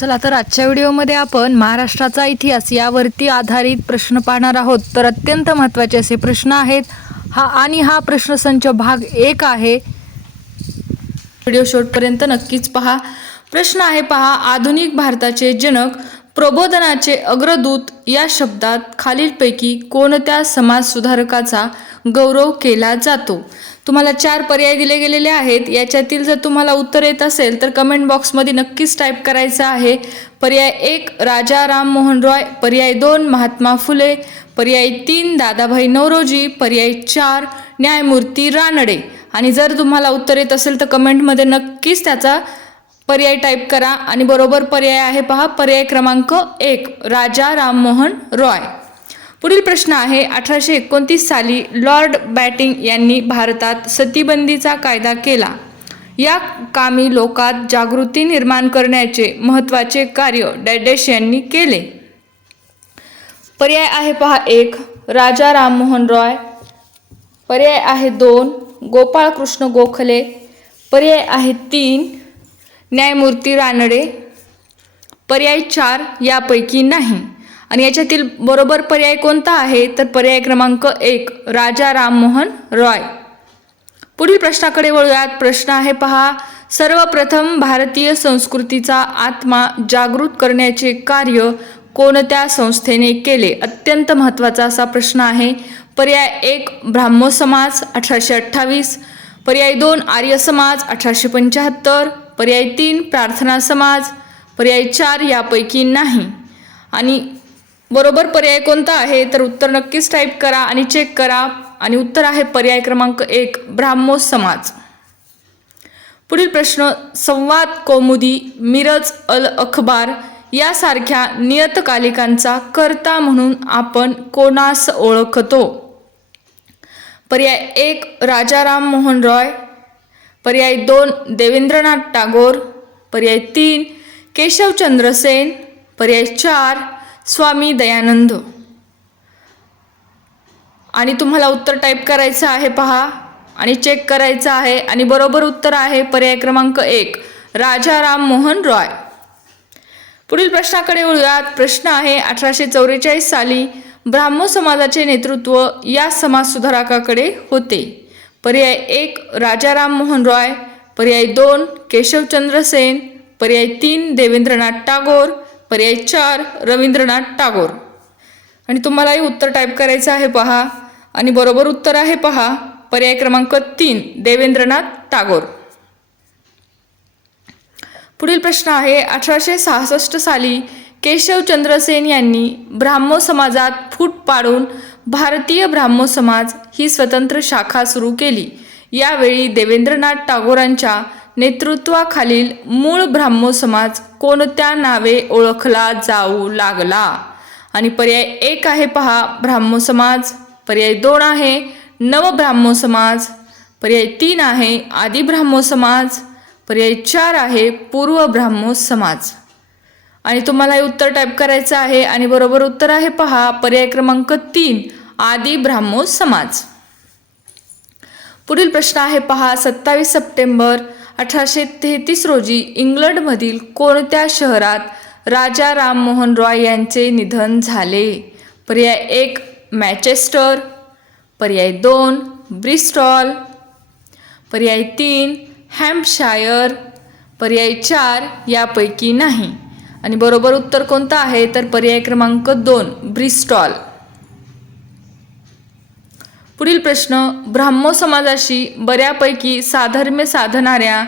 चला तर आजच्या व्हिडिओमध्ये आपण महाराष्ट्राचा इतिहास यावरती आधारित प्रश्न पाहणार आहोत. तर अत्यंत महत्त्वाचे असे प्रश्न आहेत. हा आणि हा प्रश्नसंच भाग एक आहे. व्हिडिओ शेवटपर्यंत नक्कीच पहा. प्रश्न आहे पहा आधुनिक भारताचे जनक प्रबोधनाचे अग्रदूत या शब्दात खालीलपैकी कोणत्या समाजसुधारकाचा गौरव केला जातो? तुम्हाला चार पर्याय दिले गेलेले आहेत. याच्यातील जर तुम्हाला उत्तर येत असेल तर कमेंट बॉक्समध्ये नक्कीच टाईप करायचं आहे. पर्याय एक राजा राममोहन रॉय. पर्याय दोन महात्मा फुले. पर्याय तीन दादाभाई नवरोजी पर्याय चार न्यायमूर्ती रानडे. आणि जर तुम्हाला उत्तर येत असेल तर कमेंटमध्ये नक्कीच त्याचा पर्याय टाईप करा. आणि बरोबर पर्याय आहे पहा पर्याय क्रमांक एक राजा राममोहन रॉय. पुढील प्रश्न आहे अठराशे एकोणतीस साली लॉर्ड बॅटिंग यांनी भारतात सतीबंदीचा कायदा केला. या कामी लोकात जागृती निर्माण करण्याचे महत्त्वाचे कार्य डॅडेश यांनी केले. पर्याय आहे पहा एक राजा राममोहन रॉय. पर्याय आहे दोन गोपाळकृष्ण गोखले. पर्याय आहे तीन न्यायमूर्ती रानडे पर्याय चार यापैकी नाही. आणि याच्यातील बरोबर पर्याय कोणता आहे? तर पर्याय क्रमांक एक राजा राममोहन रॉय. पुढील प्रश्नाकडे वळूयात. प्रश्न आहे पहा. सर्वप्रथम भारतीय संस्कृतीचा आत्मा जागृत करण्याचे कार्य कोणत्या संस्थेने केले? अत्यंत महत्त्वाचा असा प्रश्न आहे. पर्याय एक ब्राह्मो समाज अठराशे अठ्ठावीस. पर्याय दोन आर्य समाज अठराशे पंच्याहत्तर. पर्याय तीन प्रार्थना समाज. पर्याय चार यापैकी नाही. आणि बरोबर पर्याय कोणता आहे? तर उत्तर नक्कीच टाईप करा आणि चेक करा. आणि उत्तर आहे पर्याय क्रमांक एक ब्राह्मो समाज. पुढील प्रश्न संवाद कौमुदी मिरज अल अखबार यासारख्या नियतकालिकांचा कर्ता म्हणून आपण कोणास ओळखतो? पर्याय एक राजाराम मोहन रॉय. पर्याय दोन देवेंद्रनाथ टागोर. पर्याय तीन केशवचंद्र सेन. पर्याय चार स्वामी दयानंद. आणि तुम्हाला उत्तर टाईप करायचं आहे पहा. आणि चेक करायचं आहे आणि बरोबर उत्तर आहे पर्याय क्रमांक एक राजा राम मोहन रॉय. पुढील प्रश्नाकडे वळूयात. प्रश्न आहे अठराशे चौवेचाळीस साली ब्राह्मो समाजाचे नेतृत्व या समाजसुधारकाकडे होते. पर्याय एक राजा राममोहन रॉय पर्याय दोन केशवचंद्र सेन पर्याय तीन देवेंद्रनाथ टागोर पर्याय चार रवींद्रनाथ टागोर. आणि तुम्हालाही उत्तर टाईप करायचं आहे पहा. आणि बरोबर उत्तर आहे पहा. पर्याय क्रमांक तीन देवेंद्रनाथ टागोर. पुढील प्रश्न आहे अठराशे सहासष्ट साली केशव चंद्रसेन यांनी ब्राह्मो समाजात फूट पाडून भारतीय ब्राह्मो समाज ही स्वतंत्र शाखा सुरू केली. यावेळी देवेंद्रनाथ टागोरांच्या नेतृत्वाखालील मूळ ब्राह्मो समाज कोणत्या नावे ओळखला जाऊ लागला? आणि पर्याय एक आहे पहा ब्राह्मो समाज. पर्याय दोन आहे नवब्राह्मो समाज. पर्याय तीन आहे आदि ब्राह्मो समाज. पर्याय चार आहे पूर्व ब्राह्मो समाज. आणि तुम्हाला हे उत्तर टाईप करायचं आहे. आणि बरोबर उत्तर आहे पहा पर्याय क्रमांक तीन आदी ब्राह्मो समाज. पुढील प्रश्न आहे पहा सत्तावीस सप्टेंबर अठराशे तेहतीस रोजी इंग्लंडमधील कोणत्या शहरात राजा राममोहन रॉय यांचे निधन झाले? पर्याय एक मॅचेस्टर. पर्याय दोन ब्रिस्टॉल. पर्याय तीन हॅम्पशायर. पर्याय चार यापैकी नाही. आणि बरोबर उत्तर कोणतं आहे? तर पर्याय क्रमांक दोन ब्रिस्टॉल. पुढील प्रश्न ब्राह्मो समाजाशी बऱ्यापैकी साधर्म्य साधणाऱ्या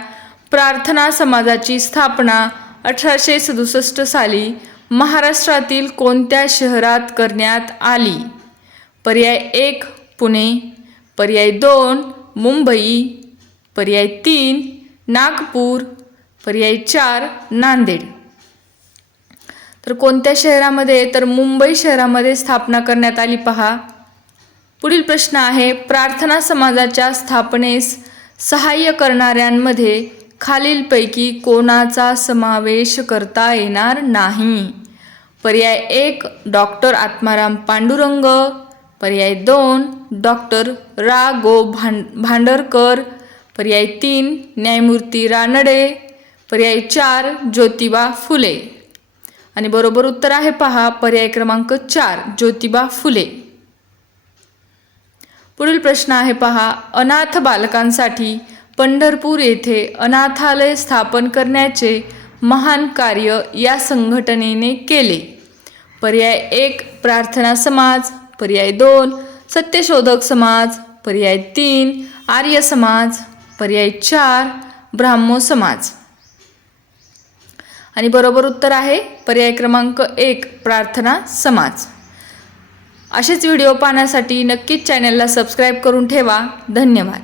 प्रार्थना समाजाची स्थापना अठराशे सदुसष्ट साली महाराष्ट्रातील कोणत्या शहरात करण्यात आली? पर्याय एक पुणे. पर्याय दोन मुंबई. पर्याय तीन नागपूर. पर्याय चार नांदेड. तर कोणत्या शहरामध्ये तर मुंबई शहरामध्ये स्थापना करण्यात आली पहा. पुढील प्रश्न आहे प्रार्थना समाजाच्या स्थापनेस सहाय्य करणाऱ्यांमध्ये खालीलपैकी कोणाचा समावेश करता येणार नाही? पर्याय एक डॉक्टर आत्माराम पांडुरंग. पर्याय दोन डॉक्टर रा गो भांड भांडरकर. पर्याय तीन न्यायमूर्ती रानडे. पर्याय चार ज्योतिबा फुले. आणि बरोबर उत्तर आहे पहा पर्याय क्रमांक चार ज्योतिबा फुले. पुढील प्रश्न आहे पहा अनाथ बालकांसाठी पंढरपूर येथे अनाथालय स्थापन करण्याचे महान कार्य या संघटनेने केले. पर्याय एक प्रार्थना समाज. पर्याय दोन सत्यशोधक समाज. पर्याय तीन आर्य समाज. पर्याय चार ब्राह्मो समाज. आणि बरोबर उत्तर आहे पर्याय क्रमांक एक प्रार्थना समाज. असेच व्हिडिओ पाहण्यासाठी नक्कीच चॅनलला सबस्क्राईब करून ठेवा. धन्यवाद.